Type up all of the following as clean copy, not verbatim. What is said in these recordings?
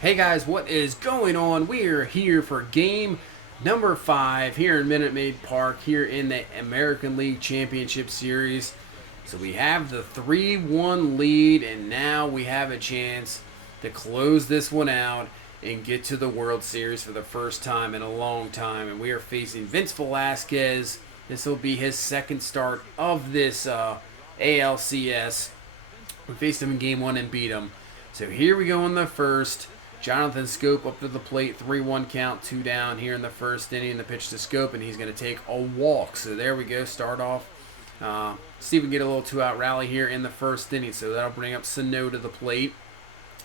Hey guys, what is going on? We are here for game number 5 here in Minute Maid Park here in the American League Championship Series. So we have the 3-1 lead, and now we have a chance to close this one out and get to the World Series for the first time in a long time. And we are facing Vince Velasquez. This will be his second start of this ALCS. We faced him in game 1 and beat him. So here we go in the first. Jonathan Scope up to the plate, 3-1 count, 2 down here in the first inning. The pitch to Scope, and he's going to take a walk. So there we go, start off. See if we can get a little 2-out rally here in the first inning. So that'll bring up Sano to the plate.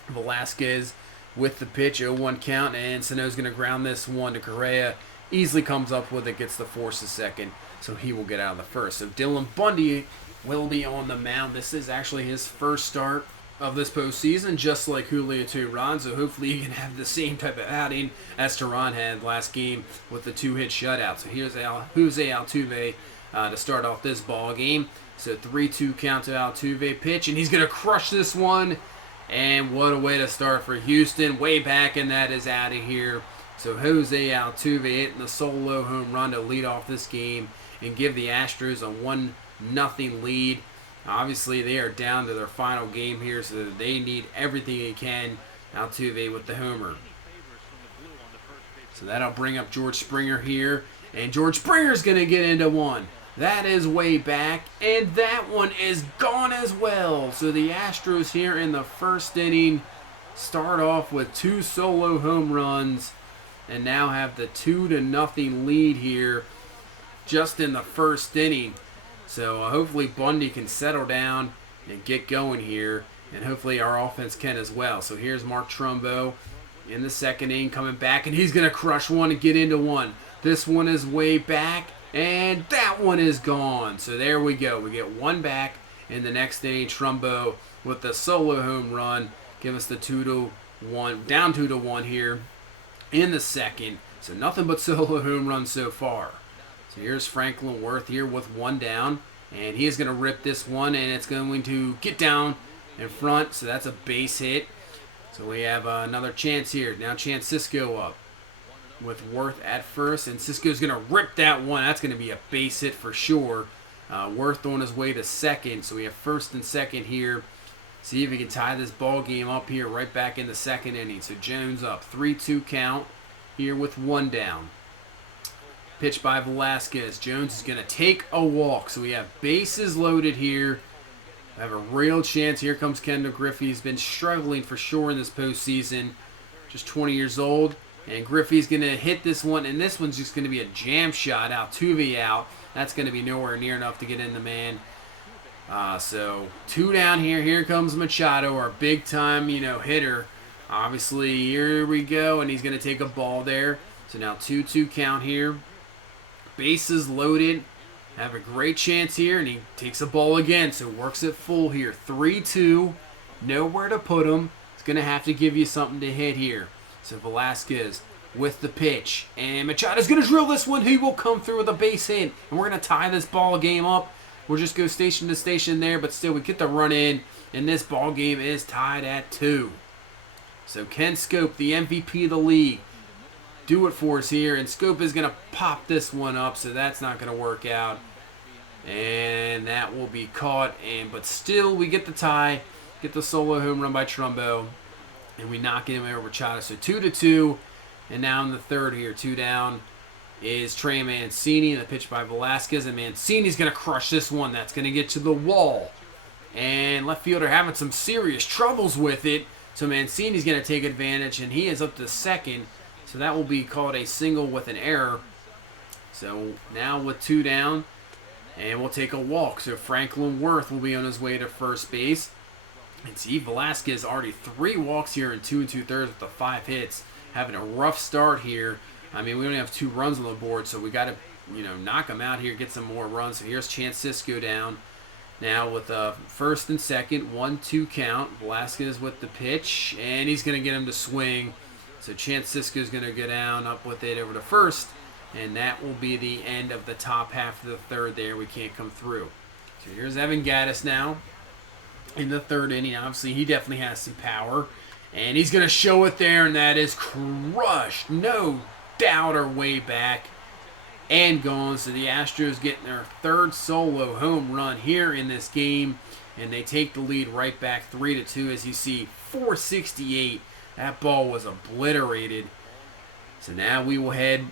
Velasquez with the pitch, 0-1 count, and Sano's going to ground this one to Correa. Easily comes up with it, gets the force to second, so he will get out of the first. So Dylan Bundy will be on the mound. This is actually his first start of this postseason, just like Julio Teheran, so hopefully he can have the same type of outing as Teheran had last game with the 2-hit shutout. So here's Jose Altuve to start off this ball game. So 3-2 count to Altuve, pitch, and he's going to crush this one. And what a way to start for Houston. Way back, and that is out of here. So Jose Altuve hitting the solo home run to lead off this game and give the Astros a 1-0 lead. Obviously, they are down to their final game here, so they need everything they can. Altuve with the homer. So that'll bring up George Springer here. And George Springer's going to get into one. That is way back, and that one is gone as well. So the Astros here in the first inning start off with 2 solo home runs and now have the 2-0 lead here just in the first inning. So hopefully Bundy can settle down and get going here, and hopefully our offense can as well. So here's Mark Trumbo in the second inning coming back, and he's going to crush one and get into one. This one is way back, and that one is gone. So there we go. We get one back in the next inning. Trumbo with the solo home run give us the 2-1, down 2-1 here in the second. So nothing but solo home runs so far. So here's Franklin Worth here with 1 down, and he is going to rip this one, and it's going to get down in front, so that's a base hit. So we have another chance here. Now Chance Cisco up with Worth at first, and Cisco's going to rip that one. That's going to be a base hit for sure. Worth on his way to second, so we have first and second here. See if he can tie this ball game up here right back in the second inning. So Jones up, 3-2 count here with 1 down. Pitch by Velasquez. Jones is going to take a walk. So we have bases loaded here. We have a real chance. Here comes Kendall Griffey. He's been struggling for sure in this postseason. Just 20 years old. And Griffey's going to hit this one. And this one's just going to be a jam shot. Altuve out. That's going to be nowhere near enough to get in the man. So 2 down here. Here comes Machado, our big-time, hitter. Obviously, here we go. And he's going to take a ball there. So now 2-2 count here. Bases loaded. Have a great chance here, and he takes a ball again, so works it full here. 3-2. Nowhere to put him. It's going to have to give you something to hit here. So Velasquez with the pitch. And Machado's going to drill this one. He will come through with a base hit. And we're going to tie this ball game up. We'll just go station to station there, but still we get the run in. And this ball game is tied at 2. So Ken Scope, the MVP of the league, do it for us here, and Scope is going to pop this one up, so that's not going to work out. And that will be caught, but still we get the tie, get the solo home run by Trumbo, and we knock him over Machado. So 2-2, and now in the third here, 2 down, is Trey Mancini, and the pitch by Velasquez, and Mancini's going to crush this one. That's going to get to the wall, and left fielder having some serious troubles with it, so Mancini's going to take advantage, and he is up to second. So that will be called a single with an error. So now with 2 down, and we'll take a walk. So Franklin Worth will be on his way to first base. And see, Velasquez already 3 walks here in 2 2/3 with the 5 hits. Having a rough start here. I mean, we only have 2 runs on the board, so we got to, knock him out here, get some more runs. So here's Chance Cisco down. Now with first and second, 1-2 count. Velasquez with the pitch, and he's going to get him to swing. So Chance Cisco's going to go down, up with it over to first, and that will be the end of the top half of the third there. We can't come through. So here's Evan Gattis now in the third inning. Obviously, he definitely has some power, And he's going to show it there, and that is crushed. No doubter way back and gone. So the Astros getting their third solo home run here in this game, and they take the lead right back 3-2. As you see, 468. That ball was obliterated. So now we will head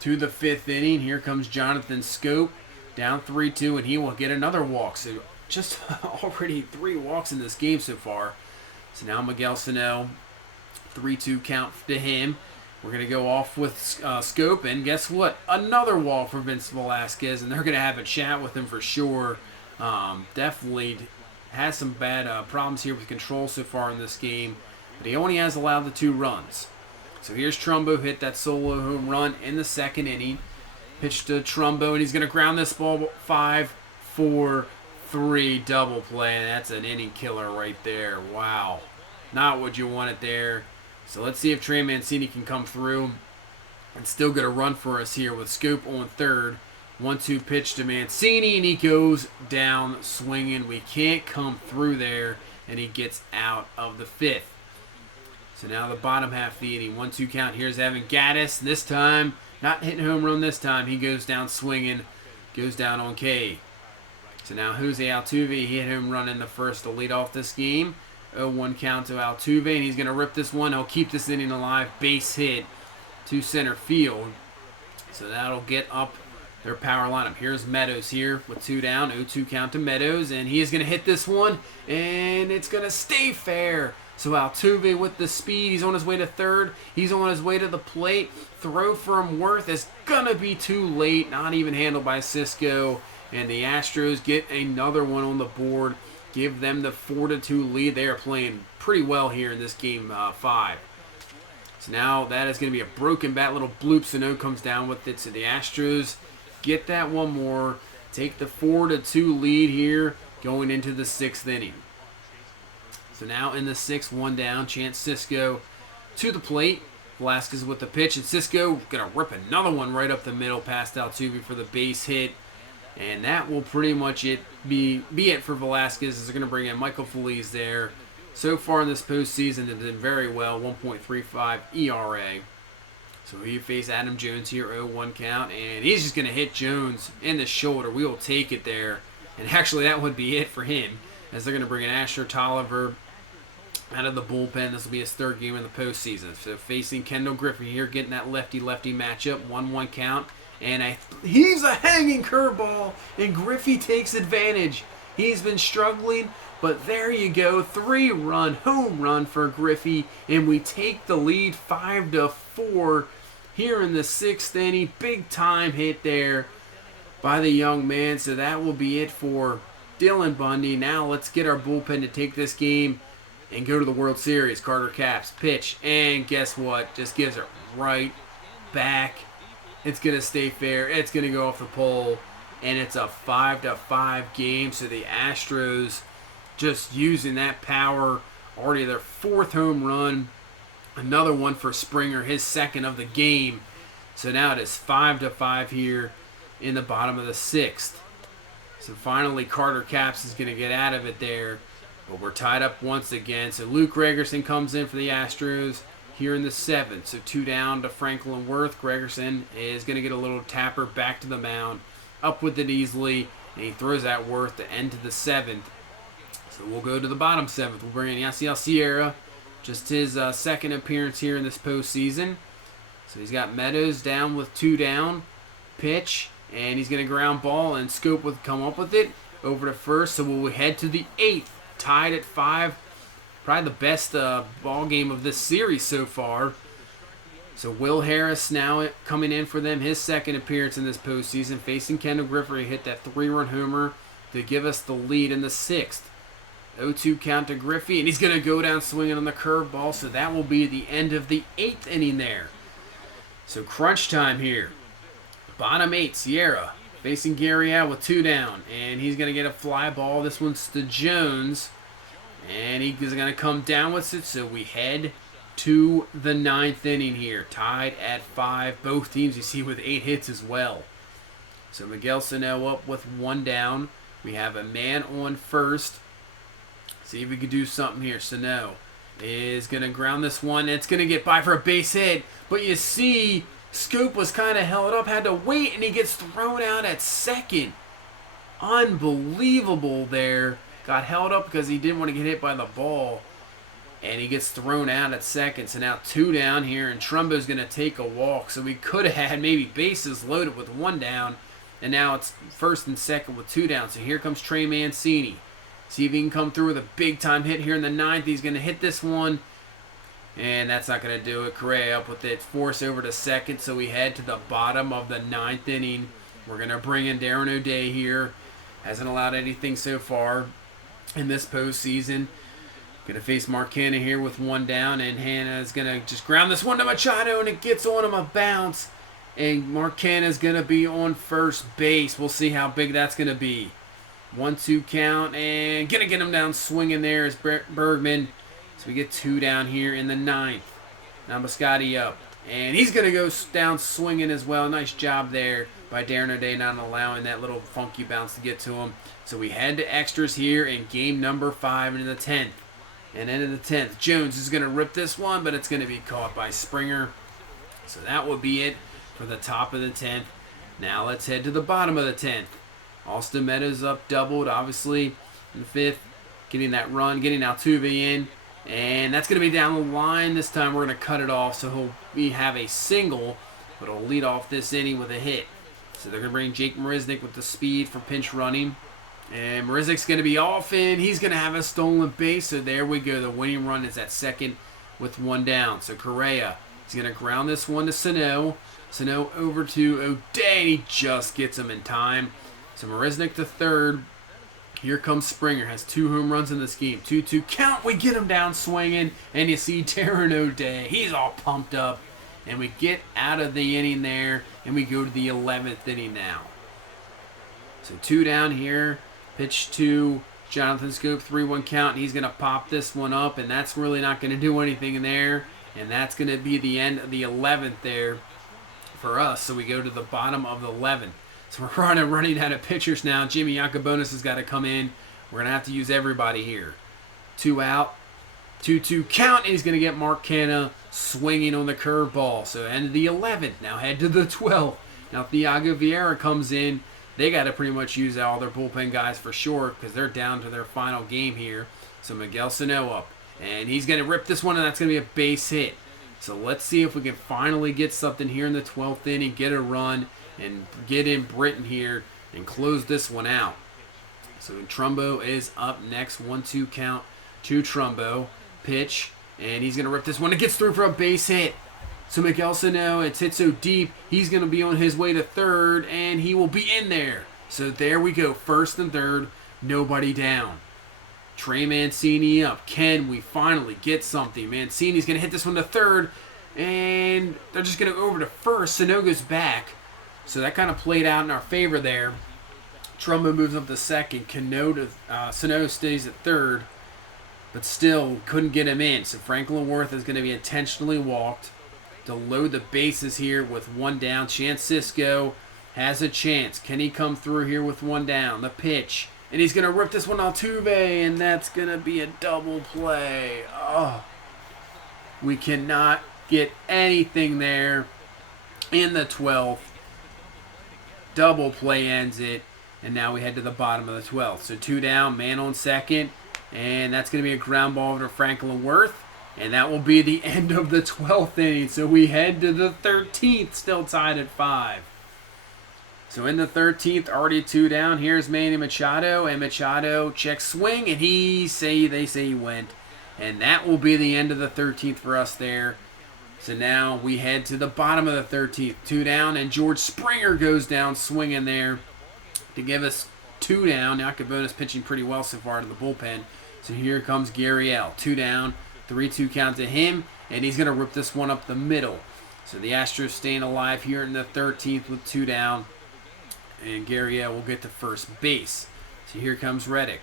to the 5th inning. Here comes Jonathan Scope, down 3-2, and he will get another walk. So just already 3 walks in this game so far. So now Miguel Sano, 3-2 count to him. We're going to go off with Scope, and guess what? Another walk for Vince Velasquez, and they're going to have a chat with him for sure. Definitely has some bad problems here with control so far in this game, but he only has allowed the 2 runs. So here's Trumbo, hit that solo home run in the 2nd inning. Pitch to Trumbo, and he's going to ground this ball 5-4-3 double play, and that's an inning killer right there. Wow. Not what you wanted there. So let's see if Trey Mancini can come through and still get a run for us here with Scoop on 3rd. 1-2 pitch to Mancini, and he goes down swinging. We can't come through there, and he gets out of the 5th. So now the bottom half of the inning. 1-2 count. Here's Evan Gattis. This time, not hitting home run this time. He goes down swinging, goes down on K. So now Jose Altuve, he hit home run in the 1st to lead off this game. 0-1 count to Altuve, and he's going to rip this one. He'll keep this inning alive. Base hit to center field. So that'll get up their power lineup. Here's Meadows here with 2 down. 0-2 count to Meadows, and he is going to hit this one, and it's going to stay fair. So Altuve with the speed. He's on his way to 3rd. He's on his way to the plate. Throw from Worth is going to be too late. Not even handled by Cisco. And the Astros get another one on the board. Give them the 4-2 lead. They are playing pretty well here in this game 5. So now that is going to be a broken bat. Little bloop. Sano comes down with it. So the Astros get that one more. Take the 4-2 lead here going into the 6th inning. So now in the 6th, 1 down. Chance Cisco to the plate. Velasquez with the pitch. And Cisco going to rip another one right up the middle past Altuve for the base hit. And that will pretty much be it for Velasquez, as they're going to bring in Michael Feliz there. So far in this postseason, they've done very well, 1.35 ERA. So we face Adam Jones here, 0-1 count, and he's just going to hit Jones in the shoulder. We will take it there. And actually, that would be it for him, as they're going to bring in Asher Tolliver out of the bullpen. This will be his 3rd game in the postseason. So facing Kendall Griffey here, getting that lefty-lefty matchup, 1-1 count. And he's a hanging curveball, and Griffey takes advantage. He's been struggling, but there you go. 3-run home run for Griffey, and we take the lead 5-4 here in the 6th inning. Big time hit there by the young man. So that will be it for Dylan Bundy. Now let's get our bullpen to take this game and go to the World Series. Carter Capps, pitch, and guess what? Just gives it right back. It's going to stay fair. It's going to go off the pole. And it's a 5-5 game. So the Astros just using that power. Already their 4th home run. Another one for Springer, his 2nd of the game. So now it is 5-5 here in the bottom of the 6th. So finally Carter Capps is going to get out of it there. But we're tied up once again. So Luke Gregerson comes in for the Astros here in the 7th. So 2 down to Franklin Worth. Gregerson is going to get a little tapper back to the mound. Up with it easily. And he throws that Worth to end to the 7th. So we'll go to the bottom 7th. We'll bring in Yasiel Sierra. Just his 2nd appearance here in this postseason. So he's got Meadows down with 2 down. Pitch. And he's going to ground ball. And Scope will come up with it. Over to 1st. So we'll head to the 8th. Tied at 5. Probably the best ball game of this series so far. So Will Harris now coming in for them, his 2nd appearance in this postseason, facing Kendall Griffey. He hit that 3-run homer to give us the lead in the 6th. 0-2 count to Griffey, and he's going to go down swinging on the curveball. So that will be the end of the 8th inning there. So crunch time here. Bottom 8, Sierra facing Gary out with 2 down, and he's going to get a fly ball. This one's to Jones. And he's going to come down with it, so we head to the 9th inning here. Tied at 5. Both teams you see with 8 hits as well. So Miguel Sano up with 1 down. We have a man on 1st. See if we can do something here. Sano is going to ground this one. It's going to get by for a base hit. But you see, Scoop was kind of held up, had to wait, and he gets thrown out at second. Unbelievable there. Got held up because he didn't want to get hit by the ball. And he gets thrown out at second. So now 2 down here, and Trumbo's going to take a walk. So we could have had maybe bases loaded with 1 down. And now it's first and second with 2 down. So here comes Trey Mancini. See if he can come through with a big-time hit here in the 9th. He's going to hit this one. And that's not going to do it. Correa up with it. Force over to second. So we head to the bottom of the 9th inning. We're going to bring in Darren O'Day here. Hasn't allowed anything so far in this postseason. Going to face Mark Hanna here with 1 down. And Hanna is going to just ground this one to Machado. And it gets on him a bounce. And Mark Hanna is going to be on first base. We'll see how big that's going to be. 1-2 count, and gonna get him down swinging there is Bergman. So we get 2 down here in the 9th. Now Biscotti up, and he's gonna go down swinging as well. Nice job there by Darren O'Day, not allowing that little funky bounce to get to him. So we head to extras here in game number 5 into the 10th. And into the 10th, Jones is gonna rip this one, but it's gonna be caught by Springer. So that will be it for the top of the 10th. Now let's head to the bottom of the 10th. Austin Meadows up, doubled, obviously, in the 5th. Getting that run, getting Altuve in. And that's going to be down the line. This time we're going to cut it off, so we have a single, but he'll lead off this inning with a hit. So they're going to bring Jake Marisnick with the speed for pinch running. And Marisnick's going to be off, and he's going to have a stolen base. So there we go. The winning run is at second with 1 down. So Correa is going to ground this one to Sano. Sano over to O'Day, and he just gets him in time. So Marisnick to third. Here comes Springer. Has 2 home runs in this game. 2-2 count. We get him down swinging. And you see Darren O'Day. He's all pumped up. And we get out of the inning there. And we go to the 11th inning now. So 2 down here. Pitch to Jonathan Scope. 3-1 count. And he's going to pop this one up. And that's really not going to do anything in there. And that's going to be the end of the 11th there for us. So we go to the bottom of the 11th. So we're running out of pitchers now. Jimmy Yacobonis has got to come in. We're going to have to use everybody here. 2 out. 2-2 count. And he's going to get Mark Hanna swinging on the curveball. So end of the 11th. Now head to the 12th. Now Thiago Vieira comes in. They got to pretty much use all their bullpen guys for sure because they're down to their final game here. So Miguel Sano up. And he's going to rip this one, and that's going to be a base hit. So let's see if we can finally get something here in the 12th inning, get a run, and get in Britton here and close this one out. So Trumbo is up next. 1-2 count to Trumbo. Pitch. And he's going to rip this one. It gets through for a base hit. So Miguel Sano, it's hit so deep, he's going to be on his way to third, and he will be in there. So there we go. First and third. Nobody down. Trey Mancini up. Can we finally get something? Mancini's going to hit this one to third, and they're just going to go over to first. Sano goes back. So that kind of played out in our favor there. Trumbo moves up to second. Sano stays at third, but still couldn't get him in. So Franklin Worth is going to be intentionally walked to load the bases here with 1 down. Chance Cisco has a chance. Can he come through here with 1 down? The pitch. And he's going to rip this one Altuve, and that's going to be a double play. Oh, we cannot get anything there in the 12th. Double play ends it, and now we head to the bottom of the 12th. So 2 down, man on second, and that's going to be a ground ball over to Franklin Worth, and that will be the end of the 12th inning. So we head to the 13th, still tied at 5. So in the 13th, already 2 down. Here's Manny Machado, and Machado checks swing, and they say he went, and that will be the end of the 13th for us there. So now we head to the bottom of the 13th. 2 down, and George Springer goes down swinging there to give us 2 down. Yacobonis pitching pretty well so far to the bullpen. So here comes Gary L. 2 down, 3-2 count to him, and he's going to rip this one up the middle. So the Astros staying alive here in the 13th with 2 down, and Gary L. will get to first base. So here comes Reddick,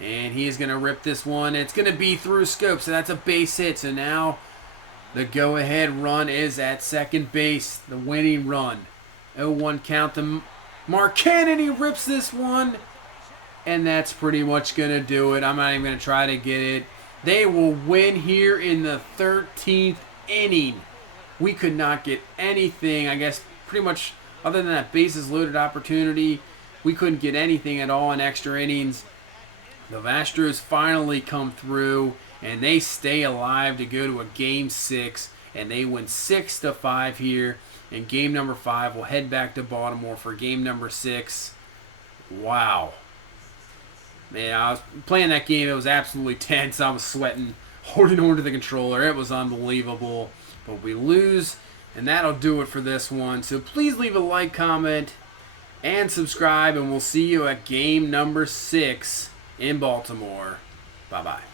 and he is going to rip this one. It's going to be through Scope, so that's a base hit. So now the go-ahead run is at second base, the winning run. 0-1 count to Mark Cannon. He rips this one, and that's pretty much going to do it. I'm not even going to try to get it. They will win here in the 13th inning. We could not get anything, I guess, pretty much other than that bases loaded opportunity. We couldn't get anything at all in extra innings. The Astros finally come through, and they stay alive to go to a Game 6, and they win 6-5 here. And game number 5 will head back to Baltimore for game number 6. Wow. Man, I was playing that game. It was absolutely tense. I was sweating, holding on to the controller. It was unbelievable. But we lose, and that'll do it for this one. So please leave a like, comment, and subscribe, and we'll see you at game number 6 in Baltimore. Bye-bye.